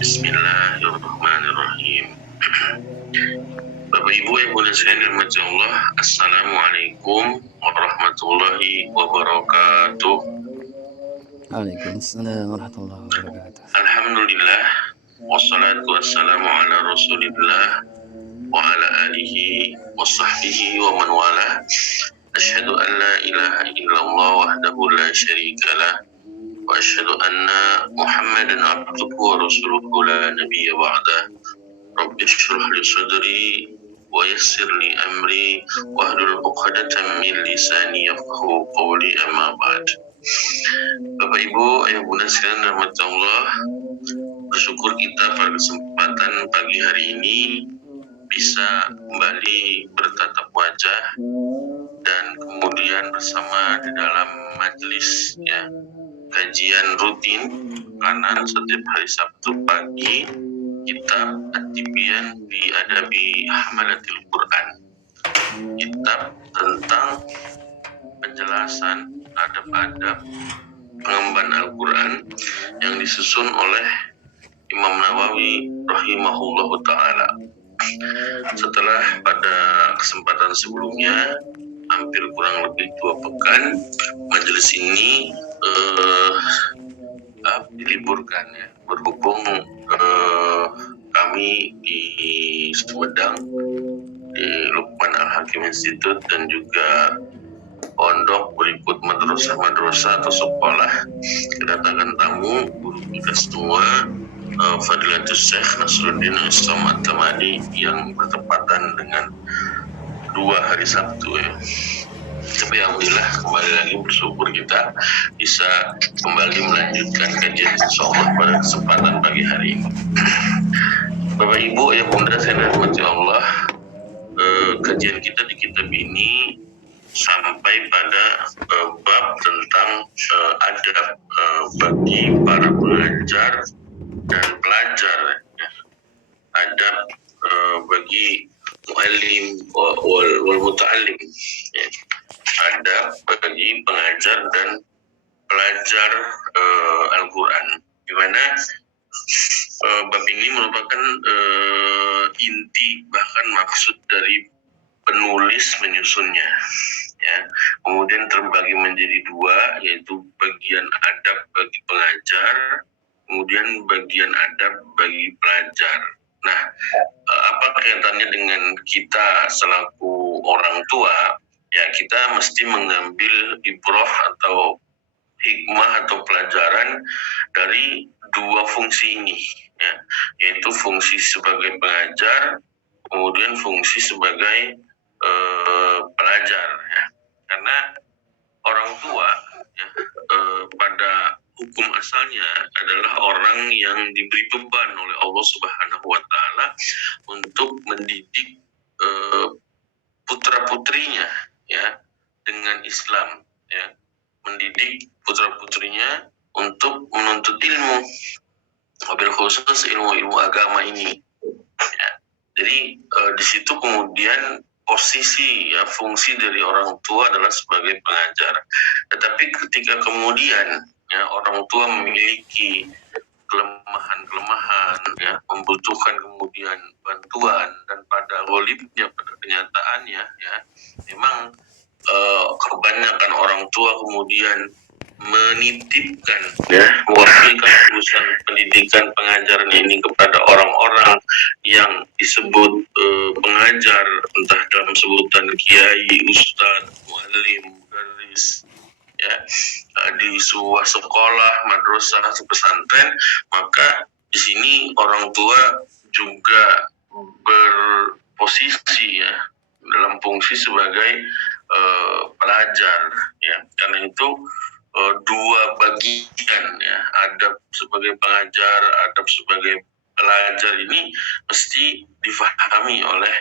Bismillahirrahmanirrahim. Bapak Ibu yang mulia sekalian dirahmati Allah, Assalamualaikum warahmatullahi wabarakatuh. Waalaikumsalam warahmatullahi wabarakatuh. Alhamdulillah, wassalatu wassalamu ala Rasulillah wa ala alihi wa sahbihi wa man wala. Asyhadu an la ilaha illallah wahdahu la syarikalah wa asyhadu anna Muhammadan abduhu wa rasuluhu la nabiyya ba'dah. Rabbi shrah li sadri wa yassir li amri wahlul 'uqdatam min lisani yafqahu qawli, amma ba'd. Bapak Ibu yang bunda sekalian rahmat Allah, bersyukur kita pada kesempatan pagi hari ini bisa kembali bertatap wajah dan kemudian bersama di dalam majelis kajian rutin kanan setiap hari Sabtu pagi kitab At-Tibyan fi Adabi Hamalatil Quran, kitab tentang penjelasan adab-adab pengemban Al-Quran yang disusun oleh Imam Nawawi rahimahullahu ta'ala. Setelah pada kesempatan sebelumnya hampir kurang lebih 2 pekan majelis ini diliburkan berhubung kami di Sumedang di Lukman Al-Hakim Institute dan juga pondok berikut madrasah atau sekolah kedatangan tamu guru kita semua, Fadilatul Syekh Nasruddin Islam At-Tamadi, yang bertepatan dengan 2 hari Sabtu Tapi alhamdulillah kembali lagi bersyukur kita bisa kembali melanjutkan kajian insyaallah pada kesempatan pagi hari ini. Bapak Ibu yang bunda saya dirahmati Allah, kajian kita di kitab ini sampai pada bab tentang adab bagi para pengajar dan pelajar, adab bagi muallim wal muta'allim, adab bagi pengajar dan pelajar Al-Quran, di mana bab ini merupakan inti bahkan maksud dari penulis menyusunnya. Kemudian terbagi menjadi 2, yaitu bagian adab bagi pengajar, kemudian bagian adab bagi pelajar. Nah, apa kaitannya dengan kita selaku orang tua? Kita mesti mengambil ibrah atau hikmah atau pelajaran dari 2 fungsi ini, yaitu fungsi sebagai pengajar, kemudian fungsi sebagai pelajar, karena orang tua pada hukum asalnya adalah orang yang diberi beban oleh Allah Subhanahu wa Ta'ala untuk mendidik putra-putrinya dengan Islam, mendidik putra-putrinya untuk menuntut ilmu, wabil khusus ilmu agama ini. Jadi di situ kemudian posisi fungsi dari orang tua adalah sebagai pengajar. Tetapi ketika kemudian orang tua memiliki kelemahan-kelemahan, membutuhkan kemudian bantuan, dan pada ghalibnya, pada kenyataannya, memang kebanyakan orang tua kemudian menitipkan, mewakilkan urusan pendidikan pengajaran ini kepada orang-orang yang disebut pengajar, entah dalam sebutan kiai, ustadz, muallim, mudarris, di sebuah sekolah, madrasah, pesantren. Maka di sini orang tua juga berposisi dalam fungsi sebagai pelajar, karena itu 2 bagian, adab sebagai pengajar, adab sebagai pelajar ini mesti difahami oleh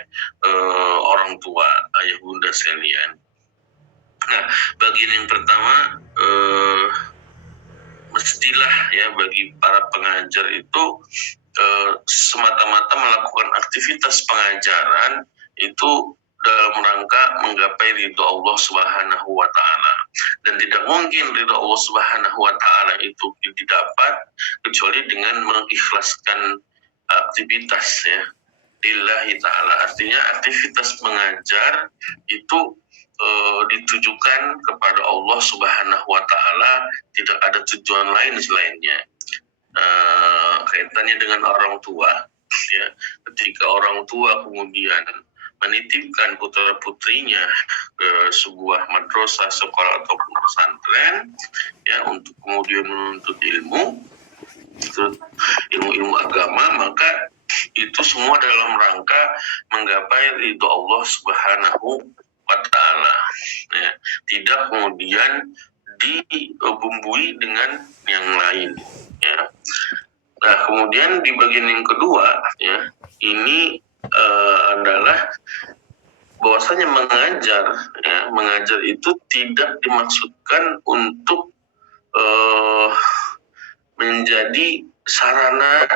orang tua, ayah bunda sekalian. Nah, bagian yang pertama, mestilah bagi para pengajar itu semata-mata melakukan aktivitas pengajaran itu dalam rangka menggapai ridho Allah Subhanahu wa taala. Dan tidak mungkin ridho Allah Subhanahu wa taala itu didapat kecuali dengan mengikhlaskan aktivitas ya. Lillahi ta'ala, artinya aktivitas mengajar itu ditujukan kepada Allah Subhanahu wa taala, tidak ada tujuan lain selainnya. Kaitannya dengan orang tua ya, ketika orang tua kemudian menitipkan putra putrinya ke sebuah madrasah, sekolah ataupun pesantren ya untuk kemudian menuntut ilmu agama, maka itu semua dalam rangka menggapai ridho Allah Subhanahu wa taala ya, tidak kemudian dibumbui dengan yang lain ya. Nah, kemudian di bagian yang kedua ya, ini adalah bahwasanya mengajar itu tidak dimaksudkan untuk menjadi sarana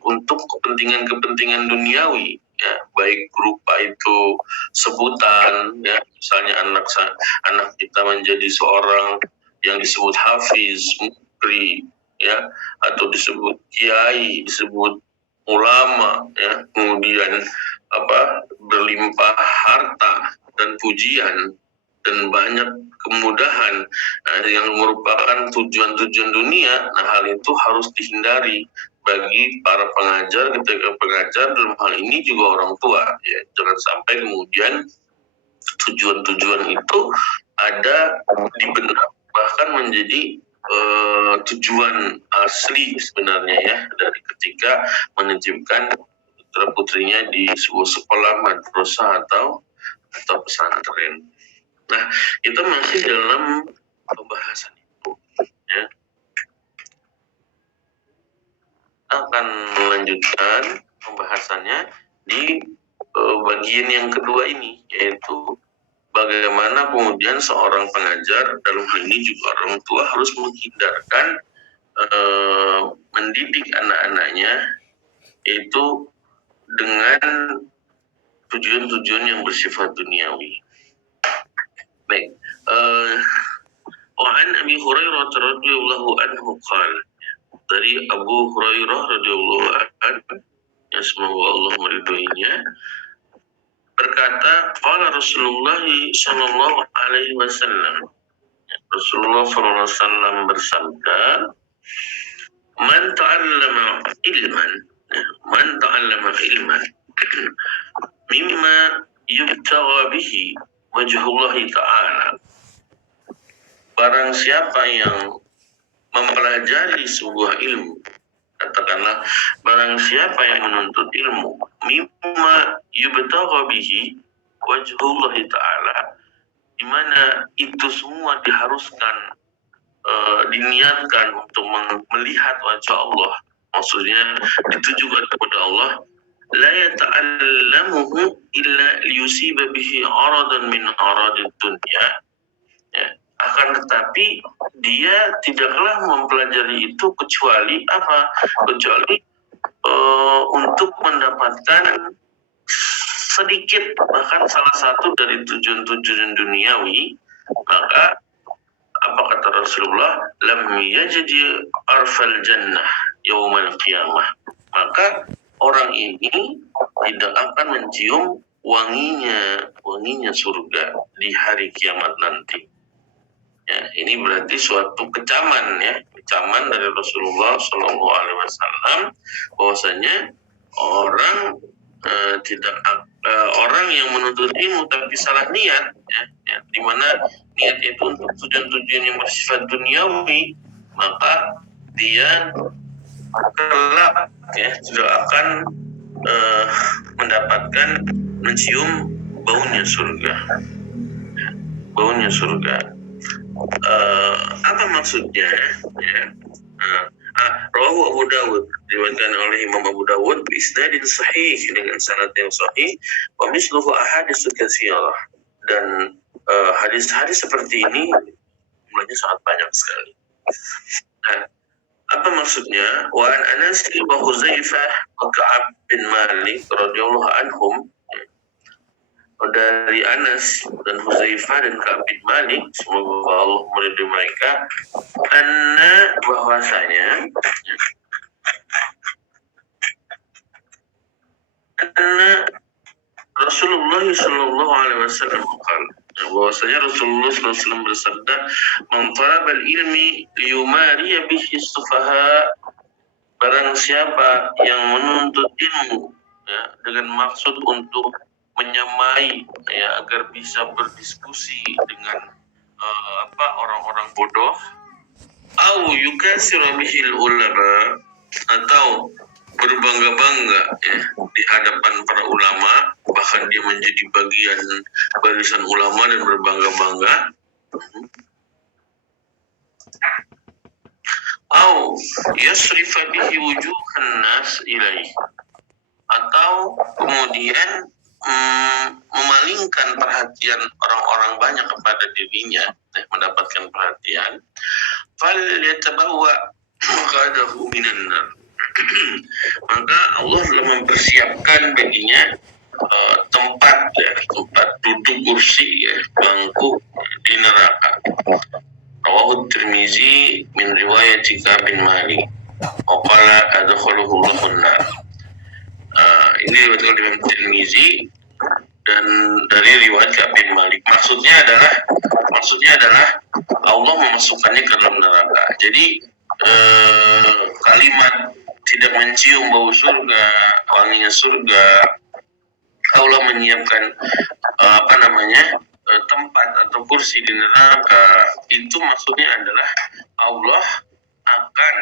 untuk kepentingan duniawi ya, baik berupa itu sebutan ya, misalnya anak kita menjadi seorang yang disebut hafiz, mukri ya, atau disebut kiai, disebut ulama ya, kemudian berlimpah harta dan pujian dan banyak kemudahan yang merupakan tujuan-tujuan dunia. Nah, hal itu harus dihindari bagi para pengajar ketika pengajar dalam hal ini juga orang tua ya. Jangan sampai kemudian tujuan-tujuan itu ada di benak bahkan menjadi tujuan asli sebenarnya ya, dari ketika menitipkan putra putrinya di sebuah sekolah, madrasah atau pesantren. Nah, itu masih dalam pembahasan itu ya. Akan melanjutkan pembahasannya di bagian yang kedua ini, yaitu bagaimana kemudian seorang pengajar, dalam hal ini juga orang tua, harus menghindarkan mendidik anak-anaknya itu dengan tujuan-tujuan yang bersifat duniawi. Baik, Wa'an Abi Hurairah radhiyallahu anhu qala, dari Abu Hurairah radhiyallahu anhu, ya semoga Allah meridhoinya, berkata, qala Rasulullah sallallahu alaihi wasallam, Rasulullah sallallahu alaihi wasallam bersabda, man ta'allama ilman mimma yubtagha bihi wajhullah ta'ala, barang siapa yang mempelajari sebuah ilmu, katakanlah barang siapa yang menuntut ilmu mimma yubtagha bihi wajhullah ta'ala, di mana itu semua diharuskan diniatkan untuk melihat wajah Allah, maksudnya ditujukan kepada Allah, la yata'allamuhu illa liyusiba bihi aradan min aradid dunya ya. Akan tetapi dia tidaklah mempelajari itu kecuali untuk mendapatkan sedikit, bahkan salah satu dari tujuan-tujuan duniawi. Maka apa kata Rasulullah, lam yajidi arfal jannah yaumal qiyamah, maka orang ini tidak akan mencium wanginya surga di hari kiamat nanti. Ya, ini berarti suatu kecaman dari Rasulullah Shallallahu Alaihi Wasallam, bahwasanya orang orang yang menuntut ilmu tapi salah niat ya, di mana niat itu untuk tujuan-tujuan yang bersifat duniawi, maka dia kelak ya tidak akan mendapatkan mencium baunya surga. Apa maksudnya ya? Rawahu Abu Dawud, diriwayatkan oleh Imam Abu Dawud biisnadin sahih, dengan sanad yang sahih, wa misluhu ahadits katsirah, dan hadis-hadis seperti ini jumlahnya sangat banyak sekali. Nah, apa maksudnya? Wa an Anas wa Huzaifah wa Ka'ab bin Malik radhiyallahu anhum, dari Anas dan Hudzaifah dan Ka'ab bin Malik, semoga Allah meridhai mereka, anna bahwasanya anna Rasulullah sallallahu alaihi wasallam bahwasanya Rasulullah sallallahu alaihi wasallam bersabda, "Man talabal ilmi liyumariya bihi sufaha." Barang siapa yang menuntut ilmu ya, dengan maksud untuk menyamai ya agar bisa berdiskusi dengan orang-orang bodoh, au yukasiru bihil ulama, atau berbangga-bangga ya di hadapan para ulama, bahkan dia menjadi bagian barisan ulama dan berbangga-bangga, au yasrifa bihi wujuhan nas ilaih, atau kemudian memalingkan perhatian orang-orang banyak kepada dirinya, mendapatkan perhatian, fal yatabawwa maqadahu minan nar. Maka Allah telah mempersiapkan baginya tempat duduk kursi ya, bangku di neraka. Rawahu Tirmizi min riwayat Ka'ab bin Malik. Qala adkhaluhu Allahun nar. Ini diriwayatkan Imam Tirmizi dan dari riwayat Ka'ab bin Malik. Maksudnya adalah Allah memasukkannya ke dalam neraka. Jadi kalimat tidak mencium bau surga, wanginya surga, Allah menyiapkan tempat atau kursi di neraka, itu maksudnya adalah Allah akan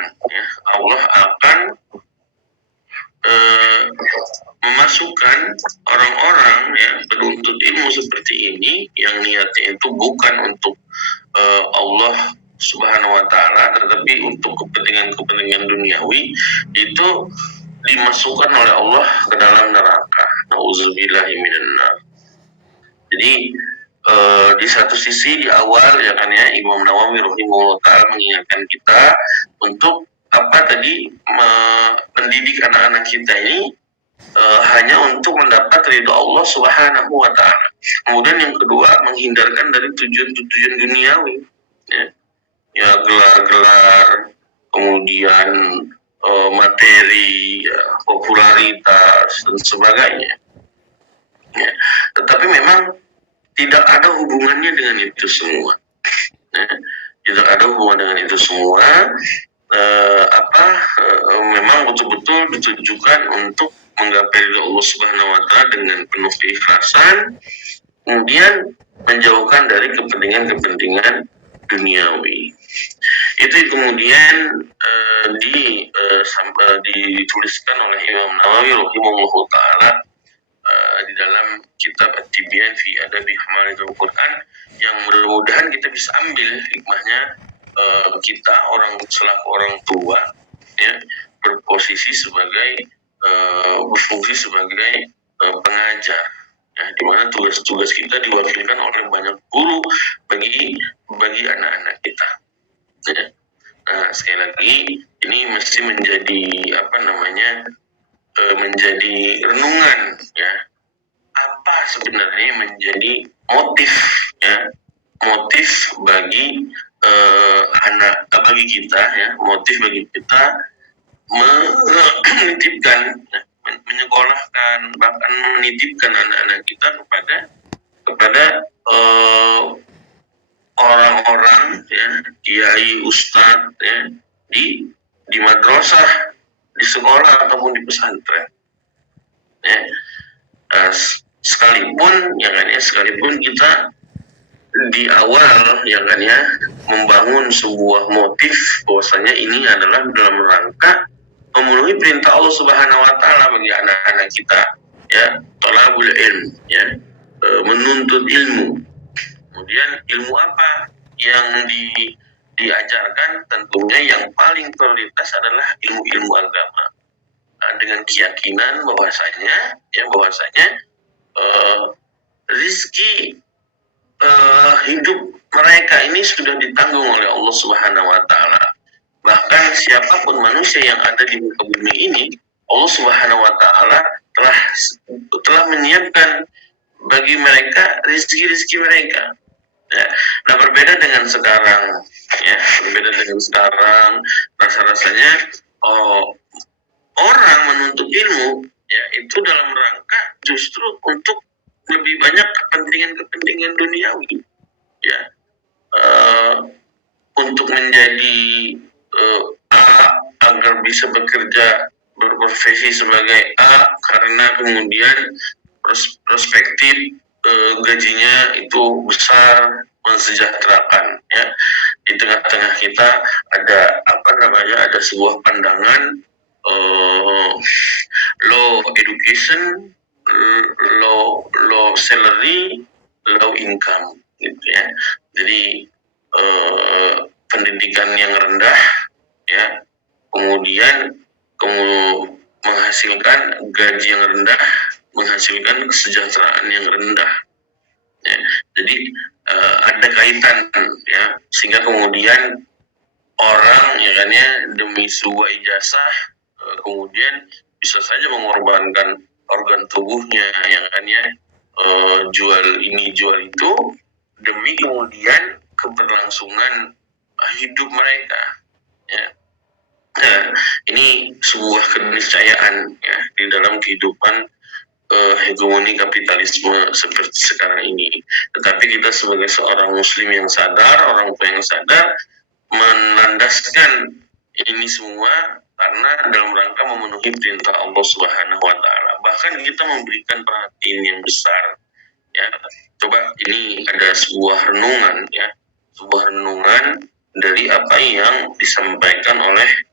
memasukkan orang-orang ya penuntut ilmu seperti ini yang niatnya itu bukan untuk Allah Subhanahu wa taala, tetapi untuk kepentingan duniawi, itu dimasukkan oleh Allah ke dalam neraka. Nauzubillahi minan nar. Jadi di satu sisi di awal ya kan ya, Imam Nawawi rahimahullah taala mengingatkan kita untuk mendidik anak-anak kita ini hanya untuk mendapat ridho Allah Subhanahu wa taala. Kemudian yang kedua, menghindarkan dari tujuan-tujuan duniawi ya gelar-gelar, kemudian materi ya, popularitas dan sebagainya ya. Tetapi memang tidak ada hubungannya dengan itu semua ya. Tidak ada hubungan dengan itu semua. Memang betul-betul ditujukan untuk menggapai ridho Allah Subhanahu wa taala dengan penuh keikhlasan, kemudian menjauhkan dari kepentingan duniawi. Itu kemudian dituliskan oleh Imam Nawawi rahimahullah taala di dalam kitab At-Tibyan fi Adabi Hamalatul Quran, yang mudah-mudahan kita bisa ambil hikmahnya. Kita selaku orang tua ya, berfungsi sebagai pengajar ya, di mana tugas-tugas kita diwakilkan oleh banyak guru bagi anak-anak kita ya. Nah, sekali lagi ini mesti menjadi menjadi renungan ya, apa sebenarnya menjadi motif bagi bagi kita ya, motif bagi kita menitipkan, menyekolahkan, bahkan menitipkan anak-anak kita kepada orang-orang ya, kiai, ustadz ya, di madrasah, di sekolah ataupun di pesantren ya. Sekalipun kita di awal ya kan ya membangun sebuah motif bahwasanya ini adalah dalam rangka memenuhi perintah Allah Subhanahu wa taala bagi anak-anak kita ya, thalabul ilm ya, menuntut ilmu. Kemudian ilmu apa yang diajarkan? Tentunya yang paling prioritas adalah ilmu-ilmu agama. Dengan keyakinan bahwasanya rizki hidup mereka ini sudah ditanggung oleh Allah Subhanahu wa taala. Bahkan siapapun manusia yang ada di muka bumi ini, Allah Subhanahu wa taala telah menyiapkan bagi mereka rezeki mereka. Ya. Nah, berbeda dengan sekarang, ya, berbeda dengan sekarang, rasa-rasanya orang menuntut ilmu, ya, itu dalam rangka justru untuk lebih banyak kepentingan duniawi, ya, untuk menjadi A agar bisa bekerja berprofesi sebagai A karena kemudian perspektif gajinya itu besar, mensejahterakan, ya. Di tengah-tengah kita ada sebuah pandangan low education, low salary, low income, gitu ya. Jadi pendidikan yang rendah, ya, kemudian menghasilkan gaji yang rendah, menghasilkan kesejahteraan yang rendah, ya. Jadi ada kaitan, ya, sehingga kemudian orang, ya kan, ya, demi sebuah ijazah kemudian bisa saja mengorbankan organ tubuhnya, ya kan, ya, jual ini jual itu demi kemudian keberlangsungan hidup mereka, ya. Nah, ini sebuah keniscayaan, ya, di dalam kehidupan hegemoni kapitalisme seperti sekarang ini. Tetapi kita sebagai seorang muslim yang sadar, orang tua yang sadar, menandaskan ini semua karena dalam rangka memenuhi perintah Allah Subhanahu wa taala. Bahkan kita memberikan perhatian yang besar, ya. Coba ini ada sebuah renungan, ya. Sebuah renungan dari apa yang disampaikan oleh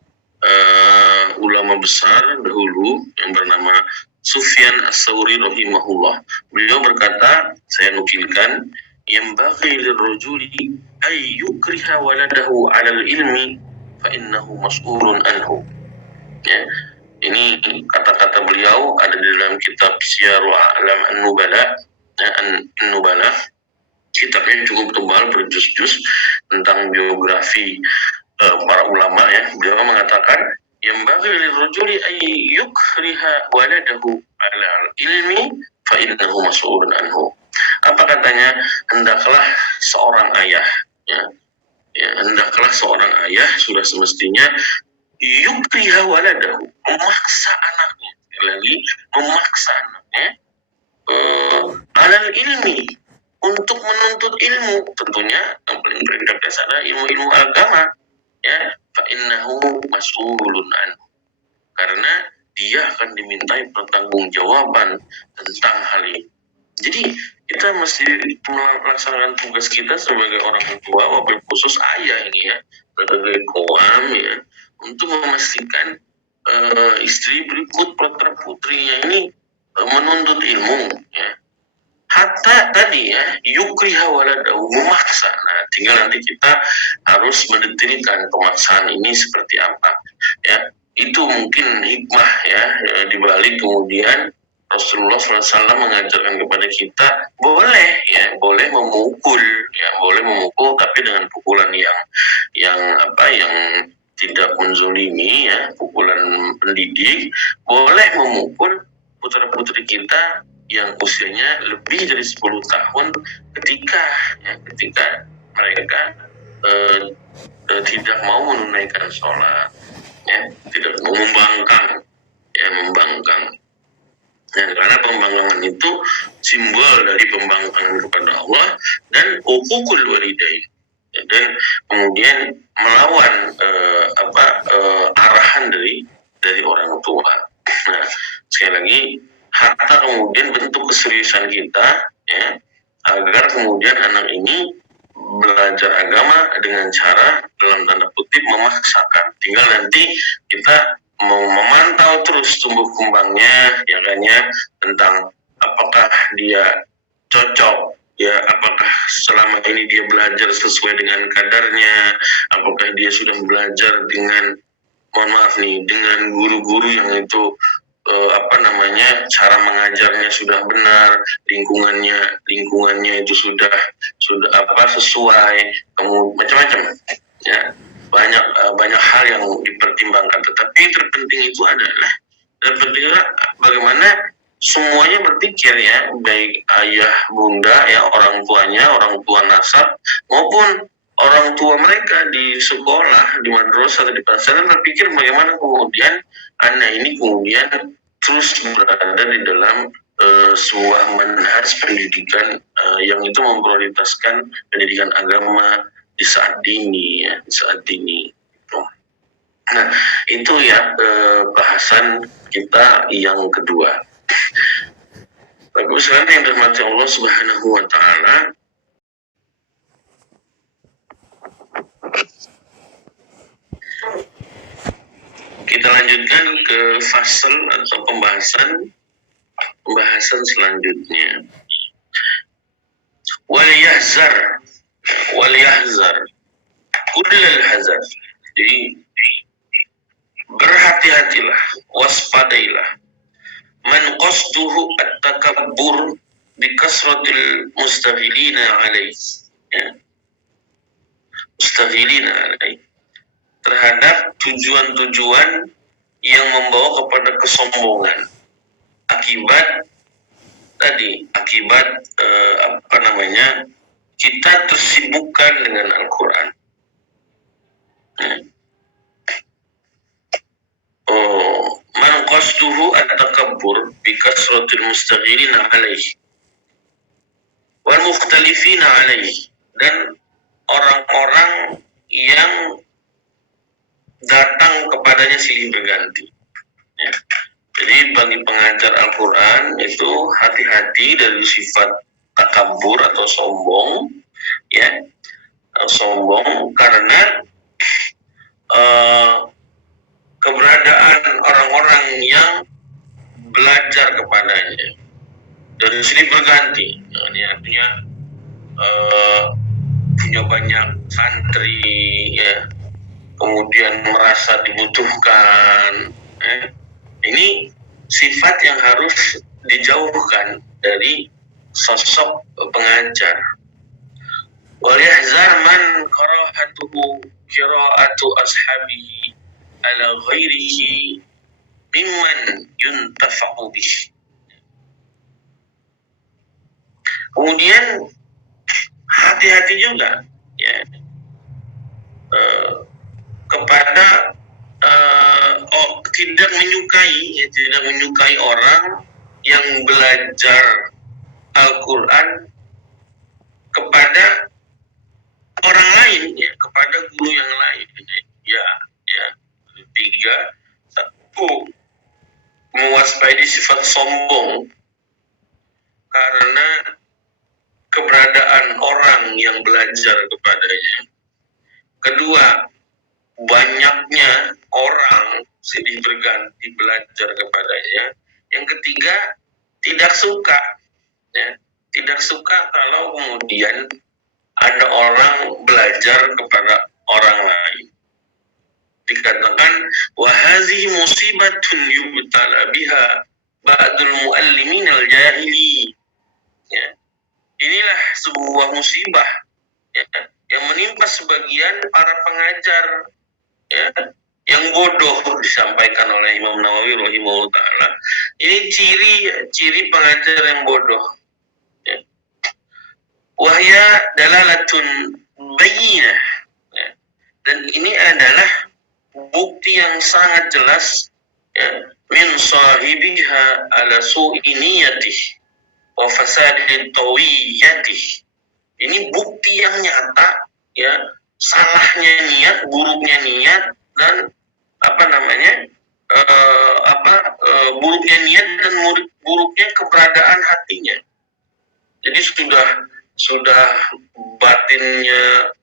ulama besar dahulu yang bernama Sufyan As-Tsauri rahimahullah. Beliau berkata, saya nukilkan, yang bagi lirrajuli ay yukriha waladahu 'alal ilmi fa innahu mas'ulun anhu. Ya. Ini kata-kata beliau ada di dalam kitab Syiaru A'lam An-Nubala, ya, An-Nubala. Kitabnya cukup tebal, berjus-jus tentang biografi para ulama, ya. Beliau mengatakan yang bagi lirrajuli ay yukriha waladahu 'alal ilmi fa innahu mas'ulun anhu. Apa katanya? Hendaklah seorang ayah, ya, hendaklah seorang ayah sudah semestinya yukriha waladahu, memaksa anaknya, lagi memaksa anaknya alal ilmi, untuk menuntut ilmu, tentunya yang paling prioritas adalah ilmu agama, ya. Fa innahu mas'ulun anhu, karena dia akan dimintai pertanggungjawaban tentang hal ini. Jadi kita mesti melaksanakan tugas kita sebagai orang tua, wabil khusus ayah ini, ya, sebagai koam, ya, untuk memastikan istri berikut putra putrinya ini menuntut ilmu, ya. Hatta tadi, ya, yukriha waladahu, memaksa. Nah, tinggal nanti kita harus mendetilkan pemaksaan ini seperti apa, ya. Itu mungkin hikmah, ya, dibalik kemudian Rasulullah SAW mengajarkan kepada kita boleh, ya, boleh memukul, ya, boleh memukul, tapi dengan pukulan yang tidak menzolimi, ya, pukulan pendidik. Boleh memukul putra putri kita yang usianya lebih dari 10 tahun ketika mereka tidak mau menunaikan sholat, ya, tidak mau membangkang, ya, karena pembangkangan itu simbol dari pembangkangan kepada Allah dan uququl walidain, ya, dan kemudian melawan arahan dari orang tua. Nah, sekali lagi, hatta kemudian bentuk keseriusan kita, ya, agar kemudian anak ini belajar agama dengan cara dalam tanda kutip memaksakan. Tinggal nanti kita mau memantau terus tumbuh kembangnya, ya kan, ya, tentang apakah dia cocok, ya, apakah selama ini dia belajar sesuai dengan kadarnya, apakah dia sudah belajar dengan, mohon maaf nih, dengan guru-guru yang itu cara mengajarnya sudah benar, lingkungannya itu sudah sesuai, kemudian macam-macam, ya, banyak hal yang dipertimbangkan. Tetapi terpenting itu adalah bagaimana semuanya berpikir ya, baik ayah, bunda, ya orang tuanya, orang tua nasab, maupun orang tua mereka di sekolah, di madrasah, atau di pesantren berpikir bagaimana kemudian anak ini kemudian terus berada di dalam sebuah manhaj pendidikan yang itu memprioritaskan pendidikan agama di saat dini, ya, di saat dini. Nah, itu ya bahasan kita yang kedua. Bagus sekali yang dirahmati Allah Subhanahu wa taala. Kita lanjutkan ke fasal atau pembahasan selanjutnya. Wal yahzar kullal hazar. Jadi berhati-hatilah, waspadailah. Man qasduhu at-takabbur bi kasratil mustaghilina alaih. Ya. Mustaghilina alaih. Terhadap tujuan-tujuan yang membawa kepada kesombongan akibat kita tersibukkan dengan Al-Quran. Man qasduhu at-takabbur bi kasratil mustaghilina alaih wal mukhtalifina alaih, dan orang-orang yang datang kepadanya silih berganti. Ya. Jadi bagi pengajar Al-Quran itu hati-hati dari sifat takabur atau sombong, ya, sombong karena keberadaan orang-orang yang belajar kepadanya dan silih berganti. Nah, ini artinya punya banyak santri, ya, kemudian merasa dibutuhkan. Ini sifat yang harus dijauhkan dari sosok pengajar. Wal yahzar man qira'atu ashabihi ala ghairihi mimman yuntafa'u bih. Kemudian hati-hati juga, ya, kepada tidak menyukai orang yang belajar Al-Quran kepada orang lain, ya, kepada guru yang lain. Ya. Tiga, satu, mewaspadai sifat sombong karena keberadaan orang yang belajar kepadanya. Kedua, banyaknya orang silih berganti belajar kepadanya. Yang ketiga, tidak suka kalau kemudian ada orang belajar kepada orang lain. Dikatakan wa hazihi musibatun yubtala biha ba'dul muallimin al-jahili. Ya. Inilah sebuah musibah, ya, yang menimpa sebagian para pengajar, ya, yang bodoh, disampaikan oleh Imam Nawawi rahimahullah ta'ala. Ini ciri pengajar yang bodoh, ya. Wahya dalalatun bayyinah, ya. Dan ini adalah bukti yang sangat jelas, ya, min sahibiha ala su'i niyatih wa fasadid tawiyatih. Ini bukti yang nyata, ya, salahnya niat, buruknya niat, dan buruknya niat dan buruknya keberadaan hatinya. Jadi sudah batinnya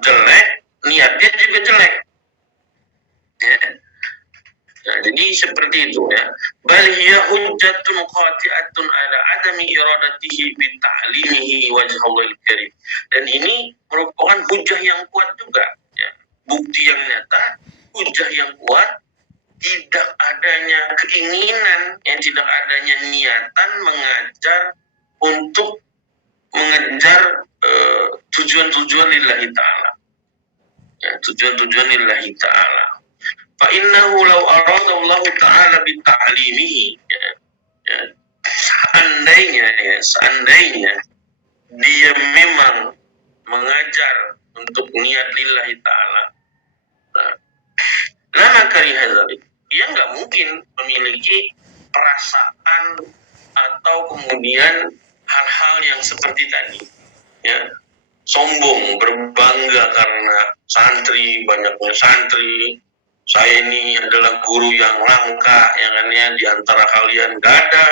jelek, niatnya juga jelek. Ya. Nah, jadi seperti itu, ya. Bal hiya hujjatun qati'atun ala adami iradatihi bi ta'limihi wajhallahil karim. Dan ini merupakan hujjah yang kuat juga, ya. Bukti yang nyata, hujjah yang kuat, tidak adanya keinginan, tidak adanya niatan mengajar untuk mengejar tujuan-tujuan lillahi ta'ala, ya, tujuan-tujuan lillahi ta'ala. Fa innahu law arada Allah ta'ala bi ta'limihi, ya, seandainya dia memang mengajar untuk niat lillahi ta'ala, lama kariha dzalik, dia nggak mungkin memiliki perasaan atau kemudian hal-hal yang seperti tadi, ya, sombong, berbangga karena banyaknya santri, saya ini adalah guru yang langka, yang kan, di antara kalian gak ada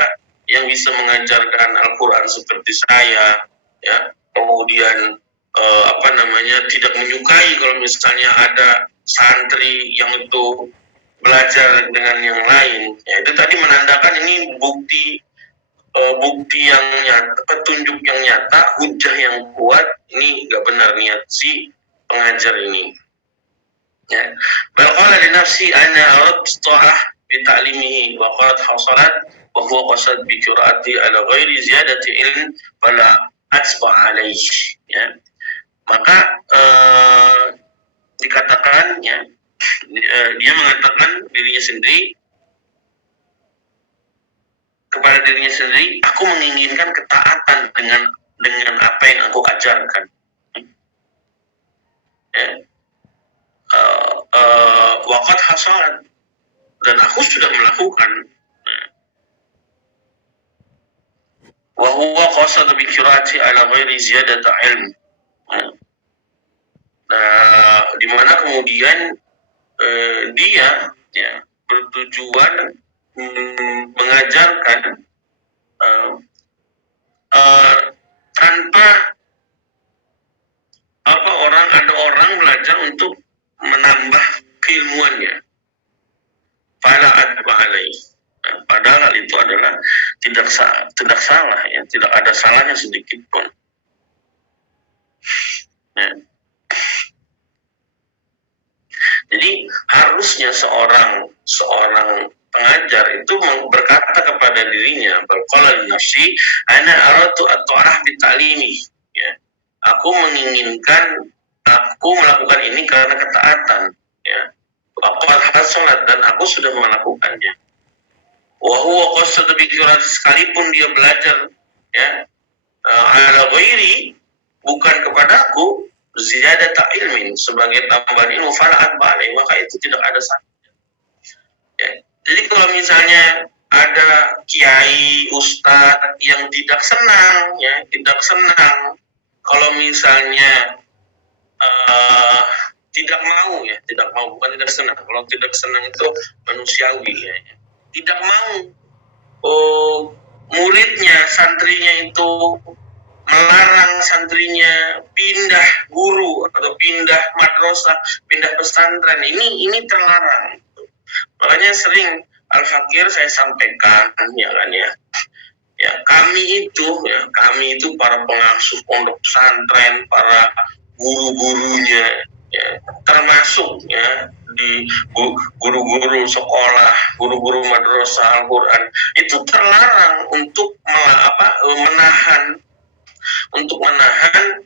yang bisa mengajarkan Al-Quran seperti saya, ya, kemudian tidak menyukai kalau misalnya ada santri yang itu belajar dengan yang lain, ya, itu tadi menandakan ini bukti yang nyata, petunjuk yang nyata, hujah yang kuat, ini nggak benar niat si pengajar ini. Ya, balqala li nafsi ana aradtu ta'ah bi ta'limihi wa qad hasalat wa huwa qasad bi qiraati ala ghairi ziyadati ilm fala asba alaihi. Ya, maka dikatakan, ya, dia mengatakan kepada dirinya sendiri, aku menginginkan ketaatan dengan apa yang aku ajarkan. Ya. Waqad hasalat, dan aku sudah melakukan. Wa huwa qasada bi qiraati ala ghairi ziyadati ilm. Nah, di mana kemudian dia, ya, bertujuan mengajarkan tanpa ada orang belajar untuk menambah keilmuannya. Fala adba alaih. Padahal itu adalah tidak salah, ya, tidak ada salahnya sedikit pun. Ya. Jadi harusnya seorang pengajar itu berkata kepada dirinya, berqala li nafsi ana aratu at-ta'ah bi ta'limi, ya, aku melakukan ini karena ketaatan, ya, waqad hasalat, dan aku sudah melakukannya. Wa huwa qasada bi qiraati, sekalipun dia belajar, ya, ala ghairi, bukan kepadaku, ziyadata ilmin, sebagai tambahan ilmu, fala'at ba'alai, maka itu tidak ada salahnya. Ya. Jadi kalau misalnya ada kiai, ustadz yang tidak senang kalau misalnya tidak mau, bukan tidak senang. Kalau tidak senang itu manusiawi, ya. Tidak mau muridnya, santrinya itu melarang santrinya pindah guru atau pindah madrasah, pindah pesantren, ini terlarang. Makanya sering Al-Fakir saya sampaikan, ya kan, ya. Ya, kami itu para pengasuh pondok pesantren, para guru-gurunya, ya, termasuk, ya, di guru-guru sekolah, guru-guru madrasah Al-Quran, itu terlarang untuk menahan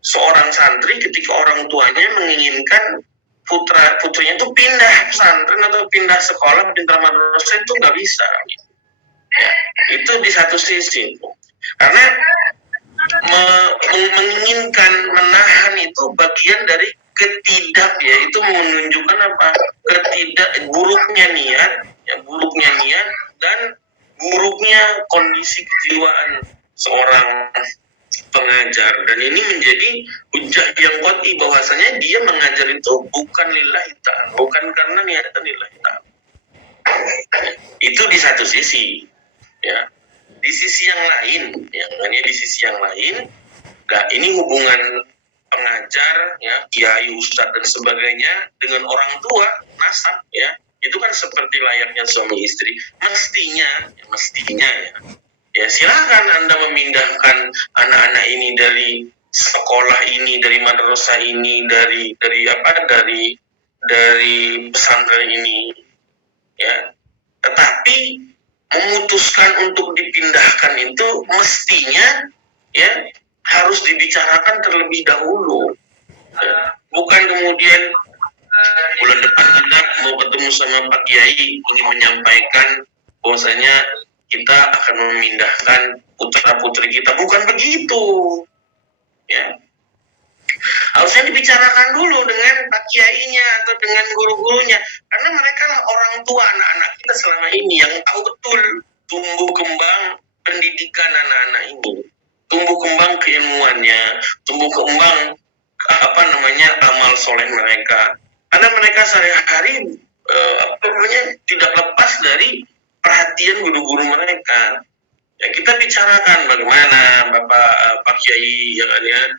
seorang santri ketika orang tuanya menginginkan putrinya itu pindah pesantren atau pindah sekolah, pindah madrasah, itu nggak bisa. Ya, itu di satu sisi, karena menginginkan menahan itu bagian dari itu menunjukkan buruknya niat, dan buruknya kondisi kejiwaan seorang pengajar, dan ini menjadi hujah yang qat'i bahwasanya dia mengajar itu bukan lillahi ta'ala, bukan karena niatan lillahi ta'ala. Itu di satu sisi, ya. Di sisi yang lain, nah, ini hubungan pengajar, ya, kiai, ustadz dan sebagainya dengan orang tua, nasab, ya, itu kan seperti layaknya suami istri, mestinya ya silakan Anda memindahkan anak-anak ini dari sekolah ini, dari madrasah ini, dari pesantren ini, ya. Tetapi memutuskan untuk dipindahkan itu mestinya, ya, harus dibicarakan terlebih dahulu, ya. Bukan kemudian bulan depan kita mau ketemu sama Pak Kiai ingin menyampaikan bahwasanya kita akan memindahkan putra-putri kita. Bukan begitu. Ya. Harusnya dibicarakan dulu dengan pak kiainya atau dengan guru-gurunya, karena mereka lah orang tua anak-anak kita selama ini yang tahu betul tumbuh kembang pendidikan anak-anak ini, tumbuh kembang keilmuannya, tumbuh kembang amal soleh mereka, karena mereka sehari-hari tidak lepas dari perhatian guru-guru mereka. Ya, kita bicarakan bagaimana Pak Kiai yang ada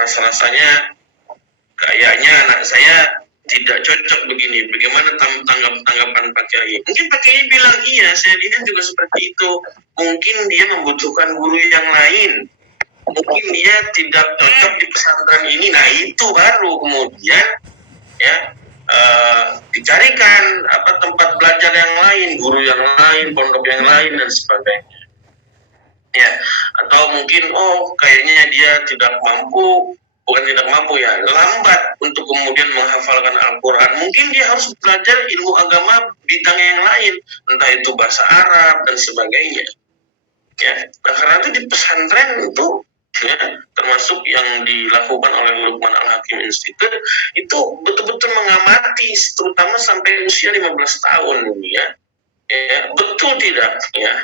rasa-rasanya kayaknya anak saya tidak cocok begini. Bagaimana tanggapan Pak Kiai? Mungkin Pak Kiai bilang iya, saya lihat juga seperti itu. Mungkin dia membutuhkan guru yang lain. Mungkin dia tidak cocok di pesantren ini. Nah itu baru kemudian ya dicarikan tempat belajar yang lain, guru yang lain, pondok yang lain dan sebagainya. Ya, atau mungkin kayaknya dia lambat untuk kemudian menghafalkan Al-Quran. Mungkin dia harus belajar ilmu agama bidang yang lain, entah itu bahasa Arab dan sebagainya. Ya, nah, karena itu di pesantren itu ya, termasuk yang dilakukan oleh Luqman Al-Hakim Institute itu betul-betul mengamati, terutama sampai usia 15 tahun ya, betul tidak ya.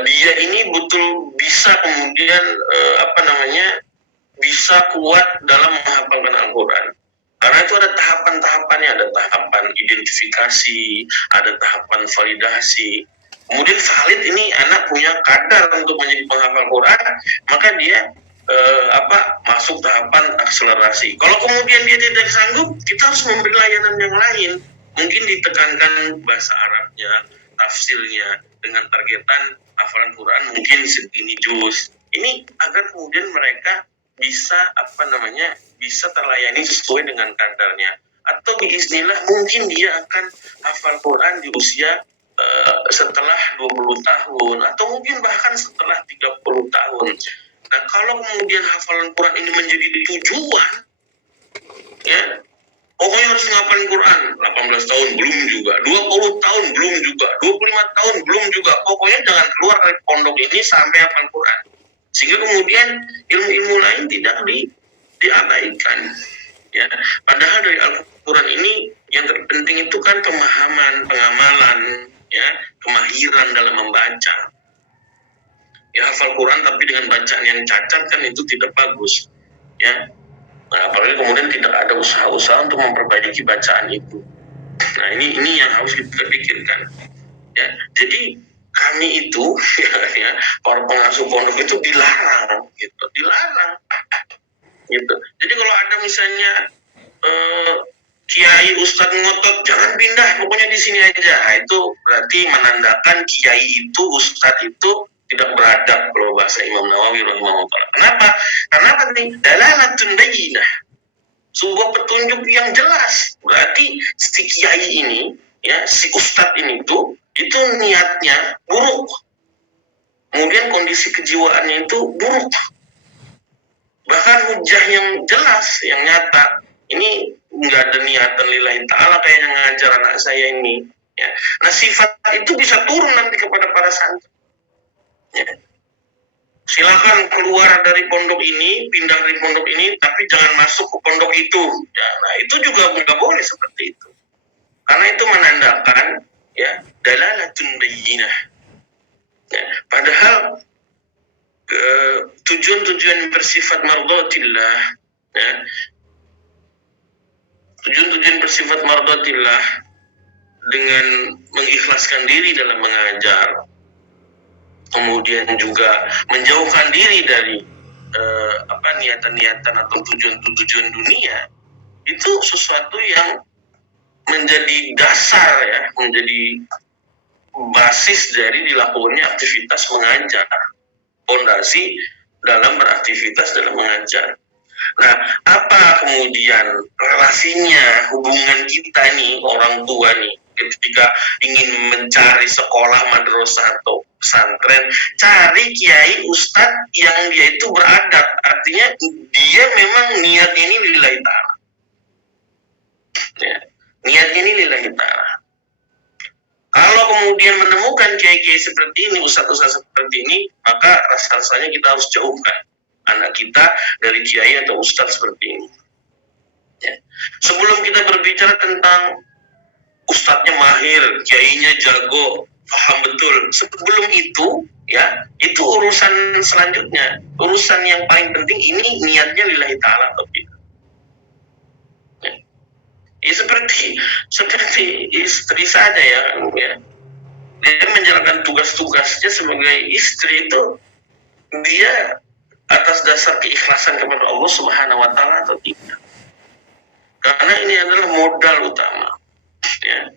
Dia ini betul bisa kemudian bisa kuat dalam menghafalkan Al-Quran. Karena itu ada tahapan-tahapannya, ada tahapan identifikasi, ada tahapan validasi. Kemudian valid ini anak punya kadar untuk menjadi penghafal Quran, maka dia masuk tahapan akselerasi. Kalau kemudian dia tidak sanggup, kita harus memberi layanan yang lain. Mungkin ditekankan bahasa Arabnya, tafsirnya, dengan targetan hafalan Quran mungkin segini juz. Ini agar kemudian mereka bisa bisa terlayani sesuai dengan kadarnya. Atau biiznillah mungkin dia akan hafal Quran di usia setelah 20 tahun atau mungkin bahkan setelah 30 tahun. Nah, kalau kemudian hafalan Quran ini menjadi tujuan, ya, pokoknya harus ngapalin Quran, 18 tahun belum juga, 20 tahun belum juga, 25 tahun belum juga, pokoknya jangan keluar dari pondok ini sampai hafal Quran. Sehingga kemudian ilmu-ilmu lain tidak diabaikan. Ya, padahal dari Al-Quran ini yang terpenting itu kan pemahaman, pengamalan, ya, kemahiran dalam membaca. Ya, hafal Quran tapi dengan bacaan yang cacat kan itu tidak bagus. Ya, nah, apalagi kemudian tidak ada usaha-usaha untuk memperbaiki bacaan itu. Nah, ini yang harus kita pikirkan. Ya, jadi kami itu ya, para pengasuh pondok itu dilarang gitu. Jadi kalau ada misalnya kiai ustadz ngotot jangan pindah, pokoknya di sini aja, nah, itu berarti menandakan kiai itu ustadz itu tidak beradab kalau bahasa Imam Nawawi rahimahullah. Kenapa? Karena penting dalalatun bayyinah, sebuah petunjuk yang jelas. Berarti si kiai ini, ya, si ustadz ini itu niatnya buruk. Kemudian kondisi kejiwaannya itu buruk. Bahkan hujah yang jelas, yang nyata. Ini nggak ada niatan lillahi ta'ala kayaknya ngajar anak saya ini. Ya. Nah, sifat itu bisa turun nanti kepada para santri. Ya. Silakan keluar dari pondok ini, pindah dari pondok ini, tapi jangan masuk ke pondok itu. Ya, nah itu juga nggak boleh seperti itu. Karena itu menandakan ya dalalatun bayyinah. Ya, padahal tujuan-tujuan bersifat mardhatillah, ya, tujuan-tujuan bersifat mardhatillah dengan mengikhlaskan diri dalam mengajar, kemudian juga menjauhkan diri dari niatan-niatan atau tujuan-tujuan dunia, itu sesuatu yang menjadi dasar, ya, menjadi basis dari dilakukannya aktivitas mengajar, fondasi dalam beraktivitas dalam mengajar. Nah, apa kemudian relasinya, hubungan kita nih orang tua nih ketika ingin mencari sekolah madrasah atau pesantren, cari kiai ustadz yang dia itu beradab, artinya dia memang niatnya ini lillahi ta'ala. Ya, niatnya ini lillahi ta'ala. Kalau kemudian menemukan kiai-kiai seperti ini, ustadz-ustadz seperti ini, maka rasa-rasanya kita harus jauhkan anak kita dari kiai atau ustadz seperti ini. Ya. Sebelum kita berbicara tentang ustadznya mahir, kiainya jago, paham betul, sebelum itu, ya, itu urusan selanjutnya. Urusan yang paling penting ini niatnya lillahi ta'ala atau tidak. Ya, seperti istri saja ya, dia menjalankan tugas-tugasnya sebagai istri itu dia atas dasar keikhlasan kepada Allah Subhanahu wa taala atau tidak. Karena ini adalah modal utama. Ya.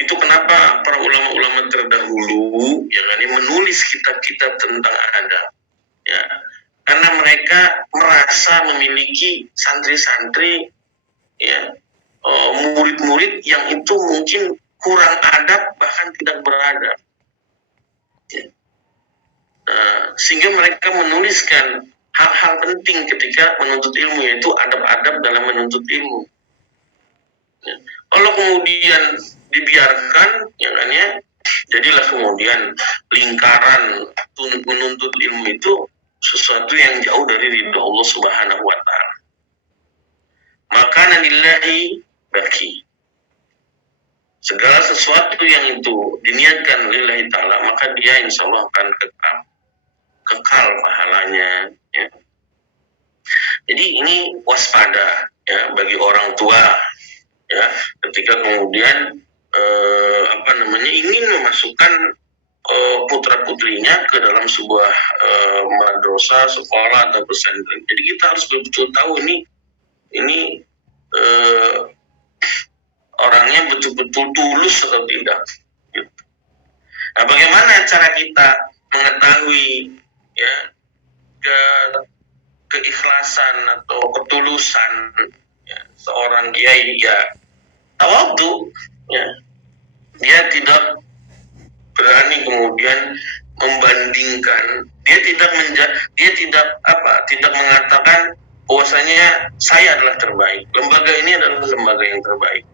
Itu kenapa para ulama-ulama terdahulu yang ini menulis kitab-kitab tentang adab. Ya. Karena mereka merasa memiliki santri-santri, ya, murid-murid yang itu mungkin kurang adab bahkan tidak beradab, ya. Sehingga mereka menuliskan hal-hal penting ketika menuntut ilmu, yaitu adab-adab dalam menuntut ilmu, ya. Kalau kemudian dibiarkan, ya kan, ya, jadilah kemudian lingkaran menuntut ilmu itu sesuatu yang jauh dari ridho Allah Subhanahu wa taala. Maka lillahi baki. Segala sesuatu yang itu diniatkan lillahi ta'ala, maka dia insya Allah akan kekal pahalanya, ya. Jadi ini waspada, ya, bagi orang tua, ya, ketika kemudian ingin memasukkan putra putrinya ke dalam sebuah madrasah, sekolah atau pesantren. Jadi kita harus betul-betul tahu ini orangnya betul-betul tulus atau tidak. Nah, bagaimana cara kita mengetahui, ya, keikhlasan atau ketulusan, ya, seorang kiai? Ya, tawadhu, ya. Dia tidak berani kemudian membandingkan, dia tidak mengatakan bahwasanya saya adalah terbaik, lembaga ini adalah lembaga yang terbaik.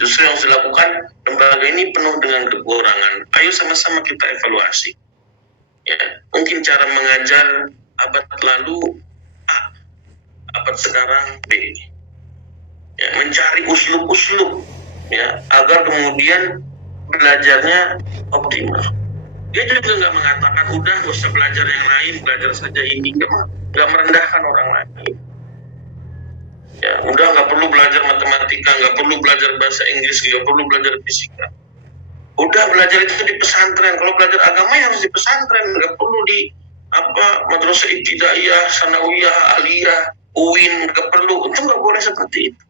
Justru yang dilakukan, lembaga ini penuh dengan kekurangan. Ayo sama-sama kita evaluasi. Ya, mungkin cara mengajar abad lalu A, abad sekarang B. Ya, mencari uslub-uslub, ya, agar kemudian belajarnya optimal. Dia juga nggak mengatakan udah gak usah belajar yang lain, belajar saja ini, nggak merendahkan orang lain. Ya, udah nggak perlu belajar matematika, nggak perlu belajar bahasa Inggris, nggak perlu belajar fisika. Udah belajar itu di pesantren. Kalau belajar agama ya harus di pesantren, nggak perlu di madrasah ibtidaiyah, sanawiyah, aliyah, UIN, nggak perlu. Itu nggak boleh seperti itu.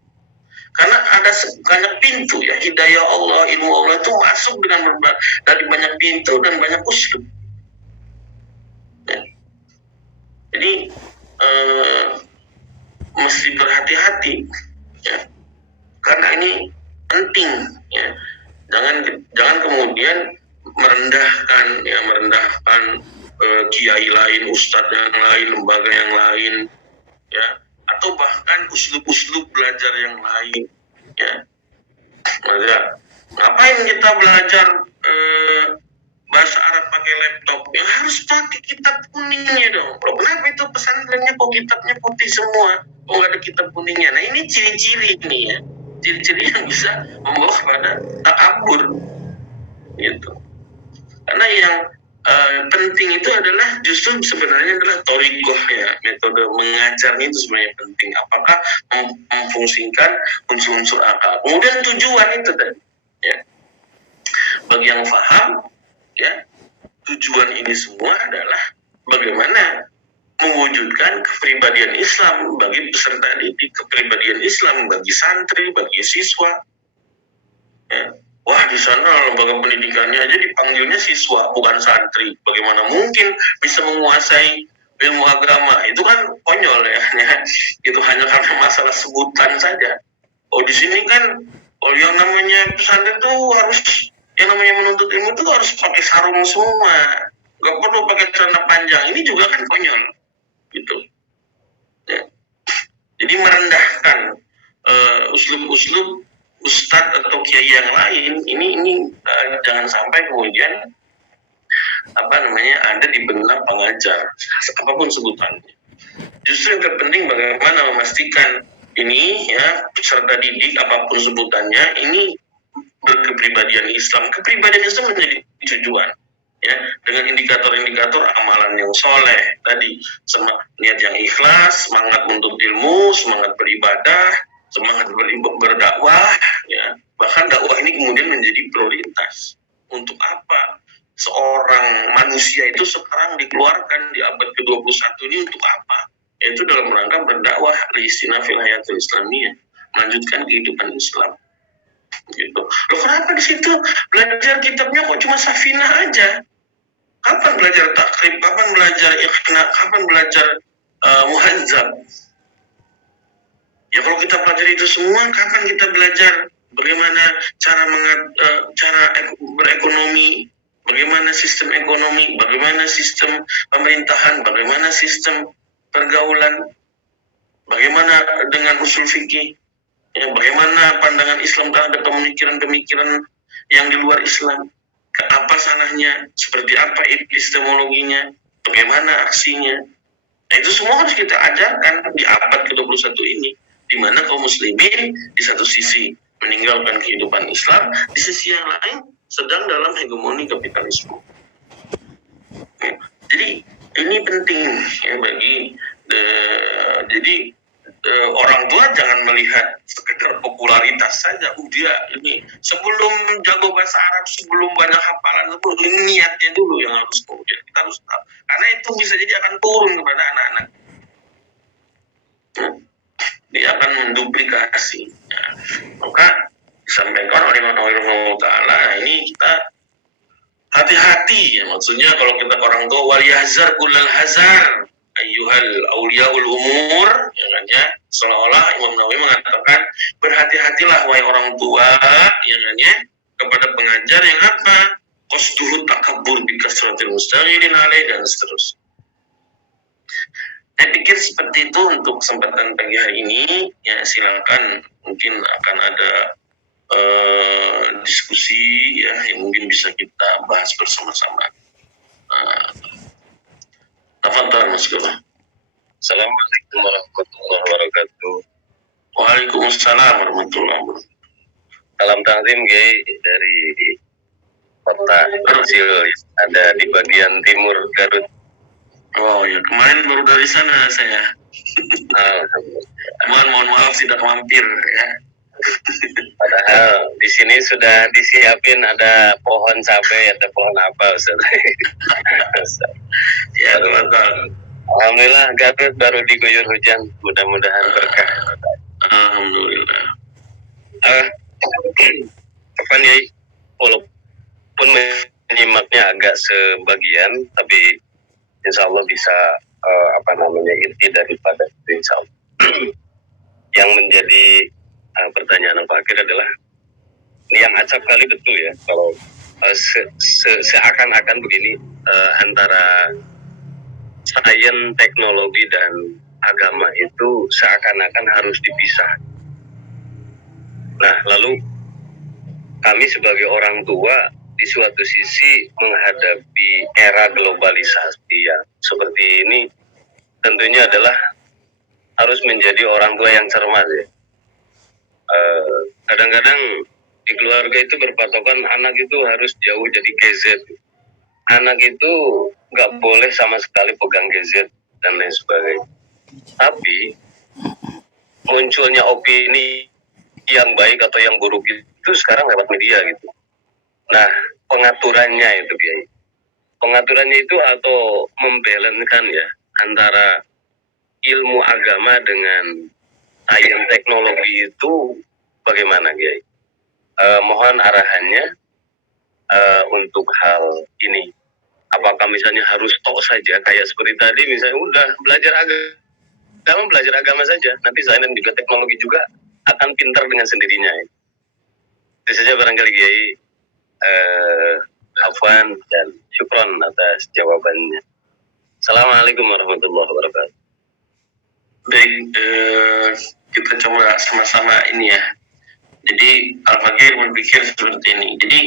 Karena ada banyak pintu, ya, hidayah Allah, ilmu Allah itu masuk dengan dari banyak pintu dan banyak uslub. Ya. Jadi mesti berhati-hati, ya, karena ini penting, ya. Jangan kemudian merendahkan kiai lain, ustadz yang lain, lembaga yang lain, ya, atau bahkan uslub-uslub belajar yang lain, ya. Nah, ngapain kita belajar bahasa Arab pakai laptop? Ya harus pakai kitab kuningnya dong. Kenapa itu pesantrennya kok kitabnya putih semua? Kok nggak ada kitab kuningnya? Nah, ini ciri-ciri ini, ya, ciri-ciri yang bisa membawa pada takabur, gitu. Karena yang penting itu adalah justru sebenarnya adalah thoriqoh, ya, metode mengajarnya itu sebenarnya penting. Apakah memfungsikan unsur-unsur akal. Kemudian tujuan itu tadi, ya, bagi yang paham, ya, tujuan ini semua adalah bagaimana mewujudkan kepribadian Islam bagi peserta didik, kepribadian Islam bagi santri, bagi siswa, ya. Wah, di sana lembaga pendidikannya aja dipanggilnya siswa, bukan santri. Bagaimana mungkin bisa menguasai ilmu agama? Itu kan konyol, ya. Itu hanya karena masalah sebutan saja. Oh, di sini kan, yang namanya pesantren itu harus, yang namanya menuntut ilmu itu harus pakai sarung semua, nggak perlu pakai celana panjang. Ini juga kan konyol, gitu. Ya. Jadi merendahkan uslub-uslub ustadz atau kiai yang lain, ini jangan sampai kemudian ada di benak pengajar apapun sebutannya. Justru yang terpenting bagaimana memastikan ini ya peserta didik apapun sebutannya ini berkepribadian Islam. Kepribadian Islam menjadi tujuan ya, dengan indikator-indikator amalan yang soleh tadi, niat yang ikhlas, semangat menuntut ilmu, semangat beribadah, semangat berdakwah ya. Bahkan dakwah ini kemudian menjadi prioritas. Untuk apa seorang manusia itu sekarang dikeluarkan di abad ke-21 ini untuk apa? Yaitu dalam rangka berdakwah liistina fil hayatul islamiyah, melanjutkan kehidupan Islam gitu. Loh kenapa di situ belajar kitabnya kok cuma Safinah aja? Kapan belajar takrib? Kapan belajar ikhna? Kapan belajar muhazzab? Ya kalau kita pelajari itu semua, kapan kita belajar bagaimana cara berekonomi, bagaimana sistem ekonomi, bagaimana sistem pemerintahan, bagaimana sistem pergaulan, bagaimana dengan usul fikih, ya, bagaimana pandangan Islam terhadap pemikiran-pemikiran yang di luar Islam, apa salahnya, seperti apa epistemologinya, bagaimana aksinya. Nah itu semua harus kita ajarkan di abad ke-21 ini, di mana kaum muslimin di satu sisi meninggalkan kehidupan Islam, di sisi yang lain sedang dalam hegemoni kapitalisme. Ya, jadi ini penting ya bagi orang tua jangan melihat sekedar popularitas saja. Dia ini sebelum jago bahasa Arab, sebelum banyak hafalan, ini niatnya dulu yang harus kemudian kita harus tahu. Karena itu bisa jadi akan turun kepada anak-anak. Dia akan menduplikasi. Ya. Maka disampaikan oleh Imam Ta'ala, ini kita hati-hati ya, maksudnya kalau kita orang tua wal yahzar kullal hazar ayyuhal auliyaul umur ya kan ya, seolah-olah Imam Nawawi mengatakan berhati-hatilah wahai orang tua ya kan ya, kepada pengajar yang apa qasduhu takabbur bi kasratil mustaghilin alaih dan seterusnya. Saya pikir seperti itu untuk kesempatan pagi hari ini ya, silakan mungkin akan ada diskusi ya yang mungkin bisa kita bahas bersama-sama. Tafadhal Mas Guru. Assalamualaikum warahmatullahi wabarakatuh. Waalaikumsalam warahmatullahi wabarakatuh. Salam takzim Gey dari kota kecil ada di bagian timur Garut. Oh ya, kemarin baru dari sana saya. Mohon maaf tidak mampir ya. Padahal di sini sudah disiapin ada pohon cabai, ada pohon apa Ustaz. Ya, teman-teman. Alhamdulillah Garut baru diguyur hujan, mudah-mudahan berkah. Alhamdulillah. Apa nih, walaupun menyimaknya agak sebagian, tapi insya Allah bisa inti daripada itu insya Allah. Yang menjadi pertanyaan Pak Akir adalah yang acap kali betul ya kalau seakan-akan begini antara sains, teknologi dan agama itu seakan-akan harus dipisah. Nah, lalu kami sebagai orang tua di suatu sisi menghadapi era globalisasi yang seperti ini tentunya adalah harus menjadi orang tua yang cermat ya. Kadang-kadang di keluarga itu berpatokan anak itu harus jauh jadi gadget. Anak itu nggak boleh sama sekali pegang gadget dan lain sebagainya. Tapi munculnya opini yang baik atau yang buruk itu sekarang lewat media gitu. Nah, pengaturannya itu Kiai. Pengaturannya itu atau membalancekan ya antara ilmu agama dengan sains teknologi itu bagaimana Kiai? Mohon arahannya untuk hal ini. Apakah misalnya harus tok saja kayak seperti tadi misalnya udah belajar agama saja, nanti sains dan juga teknologi juga akan pintar dengan sendirinya. Itu saja barangkali Kiai. Afwan dan syukron atas jawabannya. Assalamualaikum warahmatullahi wabarakatuh. Baik, kita coba sama-sama ini ya Jadi Al-Fakir berpikir seperti ini. Jadi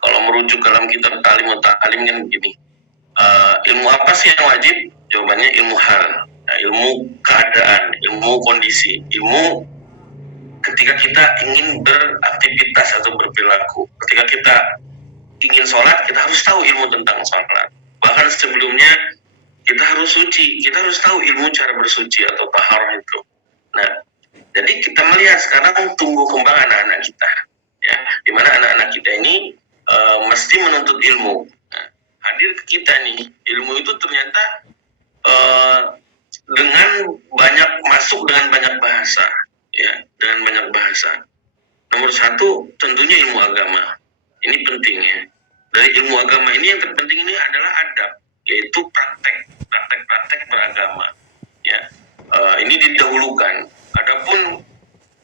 kalau merujuk dalam kitab Ta'lim Ta'lim kan begini. Ilmu apa sih yang wajib? Jawabannya ilmu hal, ilmu keadaan, ilmu kondisi, ilmu ketika kita ingin beraktivitas atau berperilaku. Ketika kita ingin sholat, kita harus tahu ilmu tentang sholat. Bahkan sebelumnya kita harus suci, kita harus tahu ilmu cara bersuci atau taharah itu. Nah, jadi kita melihat sekarang tumbuh kembang anak-anak kita, ya, di mana anak-anak kita ini mesti menuntut ilmu. Nah, hadir ke kita nih, ilmu itu ternyata dengan banyak masuk dengan banyak bahasa, ya, dengan banyak bahasa. Nomor satu tentunya ilmu agama, ini penting ya. Dari ilmu agama ini yang terpenting ini adalah adab, yaitu praktek beragama, ya. Ini didahulukan. Adapun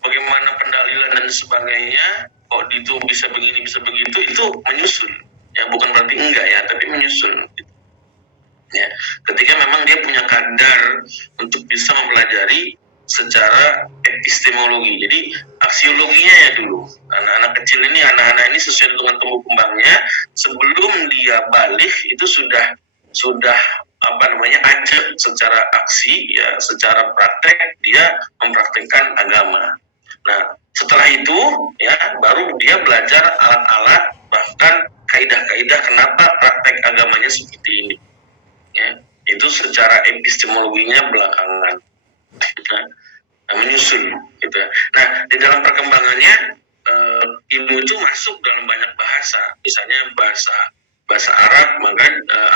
bagaimana pendalilan dan sebagainya, kok itu bisa begini bisa begitu, itu menyusul, ya, bukan berarti enggak ya, tapi menyusul. Ya, ketika memang dia punya kadar untuk bisa mempelajari secara epistemologi. Jadi aksiologinya ya dulu. Anak-anak kecil ini, anak-anak ini sesuai dengan tumbuh kembangnya, sebelum dia balik itu sudah ajak secara aksi, ya, secara praktek dia mempraktekkan agama. Nah, setelah itu ya baru dia belajar alat-alat, bahkan kaidah-kaidah kenapa praktek agamanya seperti ini. Ya, itu secara epistemologinya belakangan, menyusul gitu. Nah, di dalam perkembangannya ilmu itu masuk dalam banyak bahasa, misalnya bahasa Arab, maka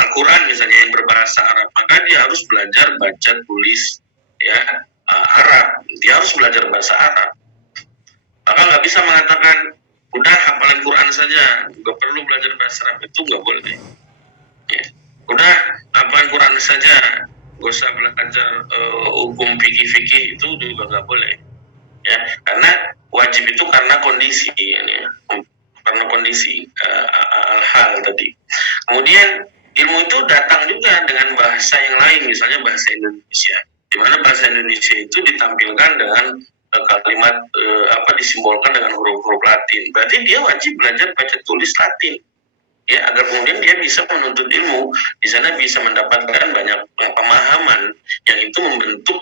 Al-Quran misalnya yang berbahasa Arab, maka dia harus belajar baca tulis, ya, Arab, dia harus belajar bahasa Arab. Maka nggak bisa mengatakan udah hafalan Quran saja, nggak perlu belajar bahasa Arab, itu nggak boleh. Ya. Udah hafalan Quran saja, gak usah belajar hukum fikih itu juga nggak boleh, ya, karena wajib itu karena kondisi, ya, karena kondisi hal tadi. Kemudian ilmu itu datang juga dengan bahasa yang lain, misalnya bahasa Indonesia, di mana bahasa Indonesia itu ditampilkan dengan kalimat disimbolkan dengan huruf-huruf Latin. Berarti dia wajib belajar baca tulis Latin, ya, agar kemudian dia bisa menuntut ilmu, di sana bisa mendapatkan banyak pemahaman yang itu membentuk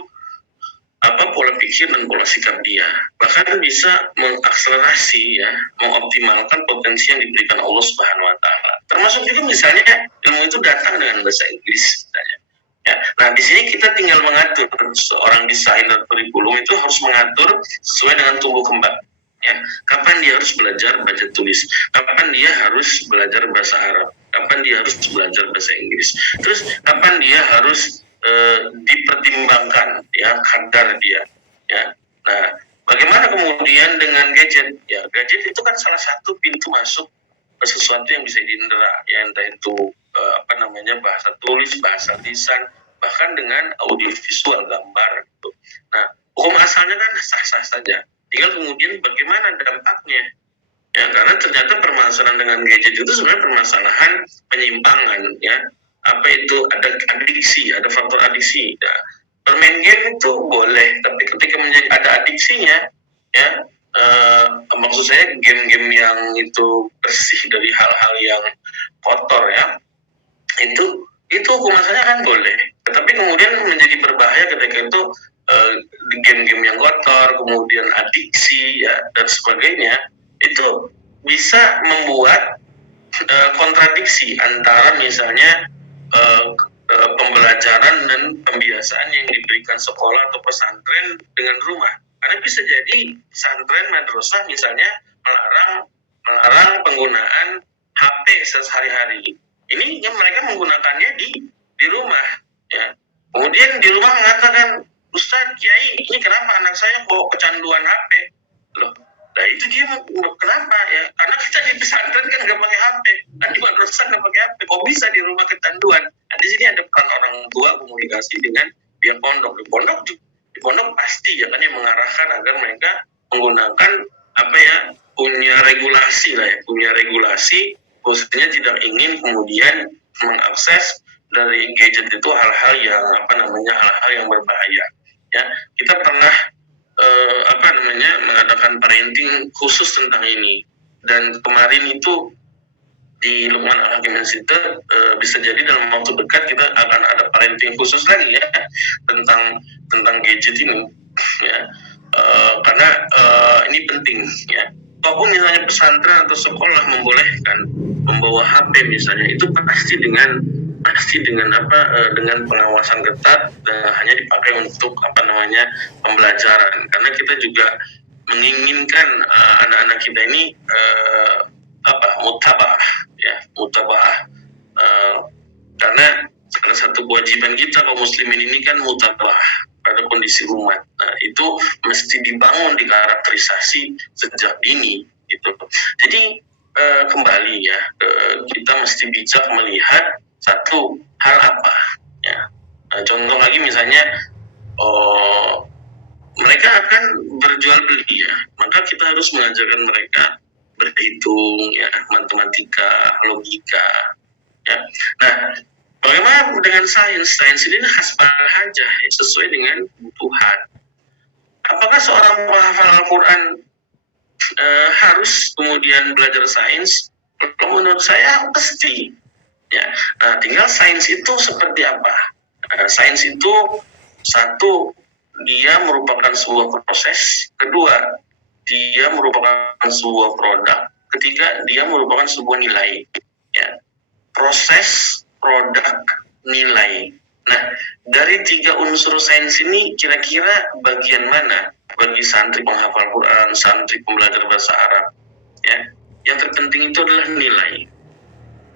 pola pikir dan pola sikap dia, bahkan bisa mengakselerasi, ya, mengoptimalkan potensi yang diberikan Allah Subhanahu Wa Taala. Termasuk juga misalnya ilmu itu datang dengan bahasa Inggris, misalnya. Ya, nah di sini kita tinggal mengatur, seorang desainer kurikulum itu harus mengatur sesuai dengan tumbuh kembang. Ya, kapan dia harus belajar baca tulis, kapan dia harus belajar bahasa Arab, kapan dia harus belajar bahasa Inggris, terus kapan dia harus dipertimbangkan, ya, kadar dia, ya. Nah, bagaimana kemudian dengan gadget? Ya, gadget itu kan salah satu pintu masuk ke sesuatu yang bisa diindera, ya, entah itu bahasa tulis, bahasa lisan, bahkan dengan audiovisual, gambar gitu. Nah, hukum asalnya kan sah-sah saja. Tinggal kemudian bagaimana dampaknya. Ya, karena ternyata permasalahan dengan gadget itu sebenarnya permasalahan penyimpangan, ya. Apa itu, ada adiksi, ada faktor adiksi. Ya, bermain game itu boleh, tapi ketika menjadi ada adiksinya, ya, maksud saya game-game yang itu bersih dari hal-hal yang kotor, ya, itu hukum asalnya kan boleh, tetapi kemudian menjadi berbahaya ketika itu game-game yang kotor, kemudian adiksi, ya, dan sebagainya, itu bisa membuat kontradiksi antara misalnya pembelajaran dan pembiasaan yang diberikan sekolah atau pesantren dengan rumah. Karena bisa jadi pesantren madrasah misalnya melarang penggunaan HP sehari-hari. Ini mereka menggunakannya di rumah, ya. Kemudian di rumah mengatakan, Ustaz, Kiai, ini kenapa anak saya kok kecanduan HP? Loh, nah itu dia kenapa, ya? Karena kita di pesantren kan nggak pakai HP, kan di madrasah nggak pakai HP. Kok bisa di rumah kecanduan? Nah, di sini ada peran orang tua komunikasi dengan pihak pondok. Di pondok pasti, ya, kan, yang mengarahkan agar mereka menggunakan punya regulasi lah, ya, punya regulasi, khususnya tidak ingin kemudian mengakses dari gadget itu hal-hal yang hal-hal yang berbahaya. Ya, kita pernah mengadakan parenting khusus tentang ini. Dan kemarin itu di Lukman Al-Hakim Institute bisa jadi dalam waktu dekat kita akan ada parenting khusus lagi ya tentang gadget ini ya. Karena ini penting ya. Apapun misalnya pesantren atau sekolah membolehkan membawa HP misalnya, itu pasti dengan dengan pengawasan ketat dan hanya dipakai untuk pembelajaran. Karena kita juga menginginkan anak-anak kita ini mutabaah karena salah satu kewajiban kita kaum muslimin ini kan mutabaah pada kondisi umat. Nah, itu mesti dibangun di karakterisasi sejak dini gitu. Jadi kembali ya, kita mesti bijak melihat satu hal apa ya. Contoh lagi misalnya mereka akan berjual beli ya, maka kita harus mengajarkan mereka berhitung ya, matematika, logika ya. Nah, bagaimana dengan sains? Sains ini khas saja ya, sesuai dengan kebutuhan. Apakah seorang penghafal Al-Quran harus kemudian belajar sains? Kalau menurut saya pasti ya. Nah, tinggal sains itu seperti apa? Sains itu satu, dia merupakan sebuah proses. Kedua, dia merupakan sebuah produk. Ketiga, dia merupakan sebuah nilai. Ya. Proses, produk, nilai. Nah, dari tiga unsur sains ini kira-kira bagian mana bagi santri penghafal Quran, santri pembelajar bahasa Arab? Ya, yang terpenting itu adalah nilai,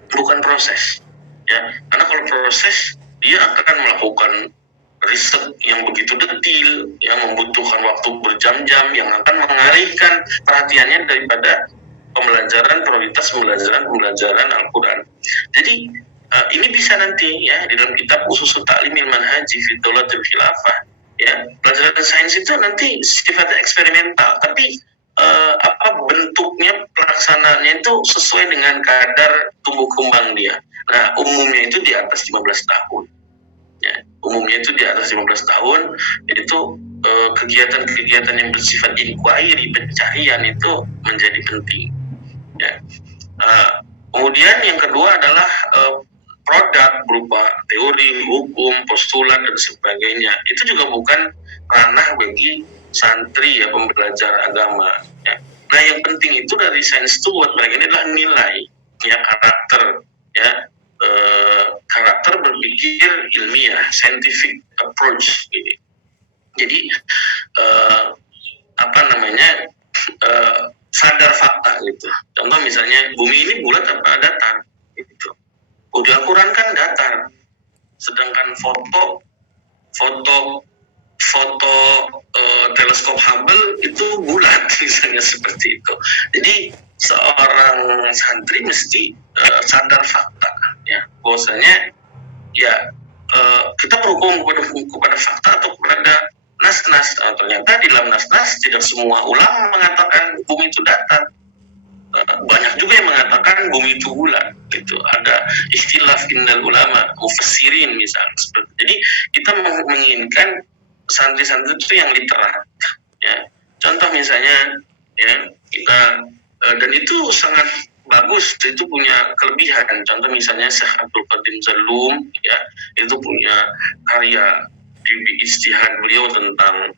bukan proses. Ya, karena kalau proses dia akan melakukan riset yang begitu detil, yang membutuhkan waktu berjam-jam, yang akan mengalihkan perhatiannya daripada prioritas pembelajaran Al-Quran. Jadi ini bisa nanti ya di dalam kitab Usus Ta'limil Manhaji fi Dawlatil Khilafah ya, pelajaran sains itu nanti sifatnya eksperimental, tapi bentuknya, pelaksanaannya itu sesuai dengan kadar tumbuh kembang dia. Nah, umumnya itu di atas 15 tahun. Ya, umumnya itu di atas 15 tahun, itu kegiatan-kegiatan yang bersifat inquiry, pencarian itu menjadi penting. Ya. Kemudian yang kedua adalah produk berupa teori, hukum, postulat dan sebagainya. Itu juga bukan ranah bagi santri ya, pembelajar agama. Ya. Nah, yang penting itu dari sains itu buat mereka ini adalah nilai, ya, karakter, ya, karakter berpikir ilmiah, scientific approach. Gitu. Jadi sadar fakta gitu. Contoh misalnya bumi ini bulat apa datar? Gitu. Di Al-Quran kan datar, sedangkan foto teleskop Hubble itu bulat misalnya seperti itu. Jadi seorang santri mesti sadar fakta ya, bahwasanya ya kita berhukum kepada fakta atau kepada nas-nas. Ternyata di dalam nas-nas tidak semua ulama mengatakan bumi itu datar. Banyak juga yang mengatakan bumi itu bulat gitu. Ada istilah indal ulama mufassirin misalnya. Jadi kita menginginkan santri-santri itu yang literat ya. Contoh misalnya ya, kita dan itu sangat bagus, itu punya kelebihan. Contoh misalnya Syekh Abdul Qadim Zalum ya, itu punya karya di ijtihad beliau tentang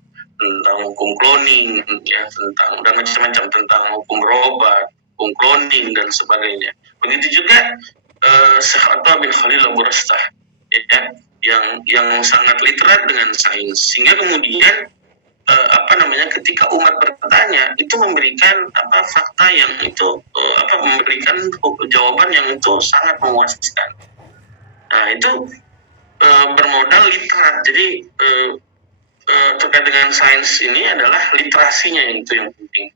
hukum cloning ya, tentang dan macam-macam, tentang hukum robat, hukum cloning dan sebagainya. Begitu juga Syekh Atta bin Khalil Abu Rastah ya, yang sangat literat dengan sains, sehingga kemudian ketika umat bertanya itu memberikan fakta yang itu memberikan jawaban yang itu sangat memuaskan. Nah, itu bermodal literat. Jadi terkait dengan sains ini adalah literasinya yang itu yang penting.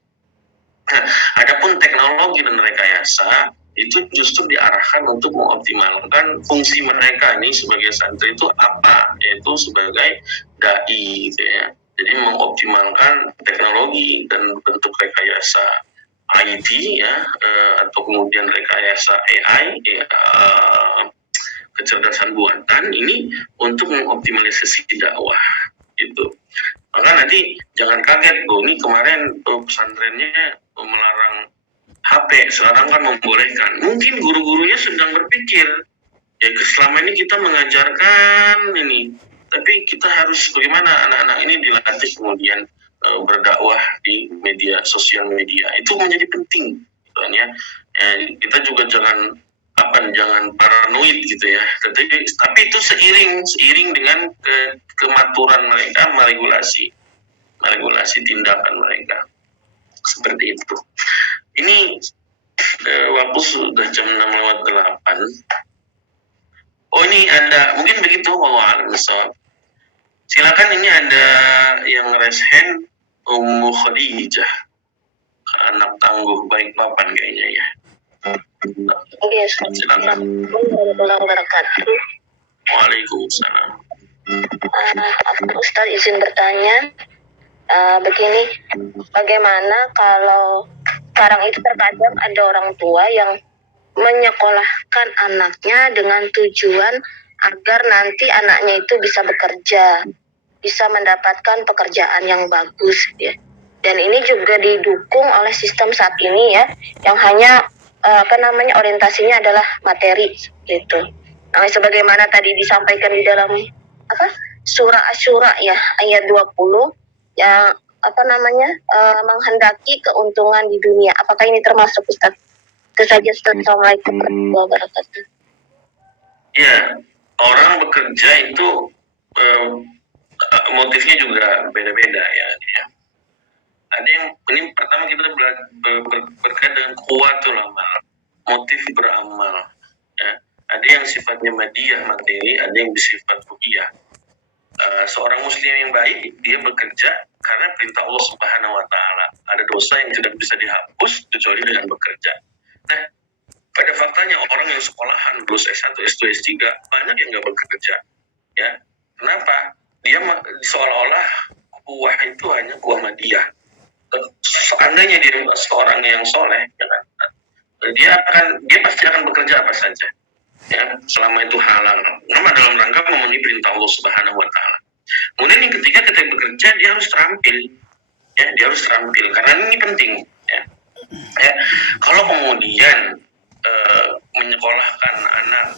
Nah, adapun teknologi dan rekayasa itu justru diarahkan untuk mengoptimalkan fungsi mereka ini sebagai santri itu apa, yaitu sebagai dai gitu ya. Jadi mengoptimalkan teknologi dan bentuk rekayasa IT ya, atau kemudian rekayasa AI ya, kecerdasan buatan ini untuk mengoptimalisasi dakwah gitu. Maka nanti jangan kaget, ini kemarin pesantrennya melarang HP, sekarang kan membolehkan. Mungkin guru-gurunya sedang berpikir, ya selama ini kita mengajarkan ini, tapi kita harus bagaimana anak-anak ini dilatih kemudian berdakwah di sosial media. Itu menjadi penting, ya. Kita juga jangan paranoid gitu ya. Tapi itu seiring dengan kematuran mereka meregulasi tindakan mereka. Seperti itu. Ini waktu sudah jam 6:08. Oh, ini ada mungkin begitu, wallahu a'lam bishawab. Silakan, ini ada yang raise hand, Ummu Khadijah, anak tangguh baik papan kayaknya ya. Yes, silakan. Warahmatullahi wabarakatuh. Waalaikumsalam. Ustaz izin bertanya, begini, bagaimana kalau sekarang itu terkadang ada orang tua yang menyekolahkan anaknya dengan tujuan agar nanti anaknya itu bisa bekerja, bisa mendapatkan pekerjaan yang bagus ya. Dan ini juga didukung oleh sistem saat ini ya, yang hanya orientasinya adalah materi gitu. Nah, sebagaimana tadi disampaikan di dalam surah Asy-Syura ya ayat 20 yang menghendaki keuntungan di dunia. Apakah ini termasuk, Ustaz? Itu saja, Ustaz. Assalamualaikum warahmatullahi wabarakatuh. Ya, orang bekerja itu motifnya juga beda-beda ya. Ada yang, ini pertama kita berkait dengan kuwatul amal, motif beramal ya. Ada yang sifatnya madiyah, materi, ada yang bersifat ruhiyah. Seorang muslim yang baik, dia bekerja karena perintah Allah Subhanahu wa Ta'ala. Ada dosa yang tidak bisa dihapus kecuali dengan bekerja. Nah, pada faktanya orang yang sekolahan lulus S1, S2, S3 banyak yang nggak bekerja ya. Kenapa? Dia seolah-olah kuah itu hanya kuah madiyah. Seandainya dia seorang yang soleh, ya kan, dia pasti akan bekerja apa saja, ya, selama itu halal. Nama dalam rangka memenuhi perintah Allah Subhanahu Wa Taala. Kemudian yang ketiga, ketika bekerja dia harus terampil, ya, dia harus terampil karena ini penting, ya. Kalau kemudian menyekolahkan anak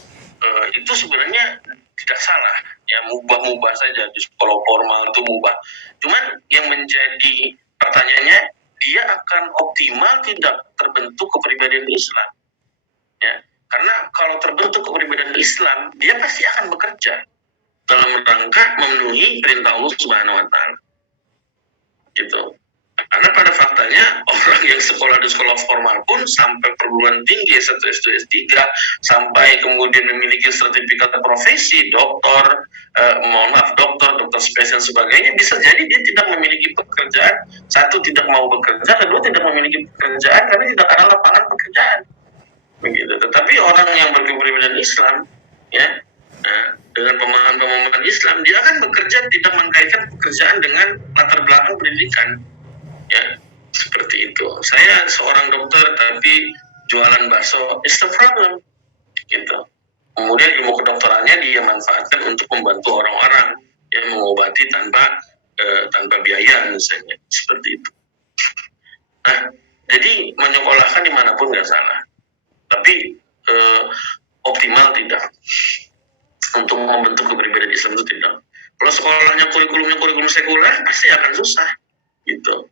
itu sebenarnya tidak salah, ya, mubah saja di sekolah formal itu mubah. Cuman yang menjadi pertanyaannya, dia akan optimal tidak terbentuk kepribadian Islam, ya, karena kalau terbentuk kepribadian Islam dia pasti akan bekerja dalam rangka memenuhi perintah Allah Subhanahu Wa Taala, gitu. Karena pada faktanya orang yang sekolah di sekolah formal pun sampai perguruan tinggi S1, S2, S3 sampai kemudian memiliki sertifikat profesi dokter, dokter spesialis sebagainya, bisa jadi dia tidak memiliki pekerjaan. Satu, tidak mau bekerja, kedua, tidak memiliki pekerjaan karena tidak ada lapangan pekerjaan. Begitu. Tetapi orang yang berkepribadian Islam, ya, dengan pemahaman Islam, dia akan bekerja tidak mengkaitkan pekerjaan dengan latar belakang pendidikan. Ya, seperti itu. Saya seorang dokter tapi jualan bakso, is the problem, gitu. Kemudian ilmu kedokterannya dia manfaatkan untuk membantu orang-orang yang mengobati tanpa biaya misalnya, seperti itu. Nah, jadi menyekolahkan dimanapun nggak salah, tapi optimal tidak. Untuk membentuk kepribadian Islam itu tidak. Kalau sekolahnya kurikulum sekuler, pasti akan susah, gitu.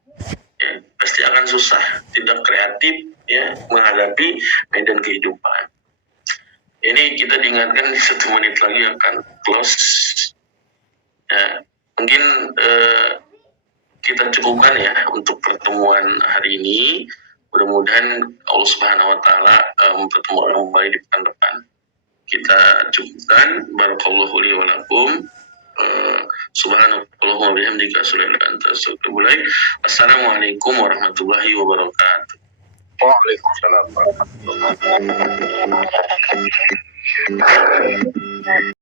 Ya, pasti akan susah, tidak kreatif, ya, menghadapi medan kehidupan. Ini kita diingatkan 1 menit lagi akan close. Ya, mungkin kita cukupkan ya untuk pertemuan hari ini. Mudah-mudahan Allah Subhanahu Wa Taala mempertemukan kembali di pekan depan. Kita cukupkan. Barakallahu li wa lakum. Subhanallah wa bihamdika asyhadu an la ilaha illa anta astaghfiruka wa atubu ilaik. Assalamualaikum warahmatullahi wabarakatuh. Waalaikumsalam warahmatullahi wabarakatuh.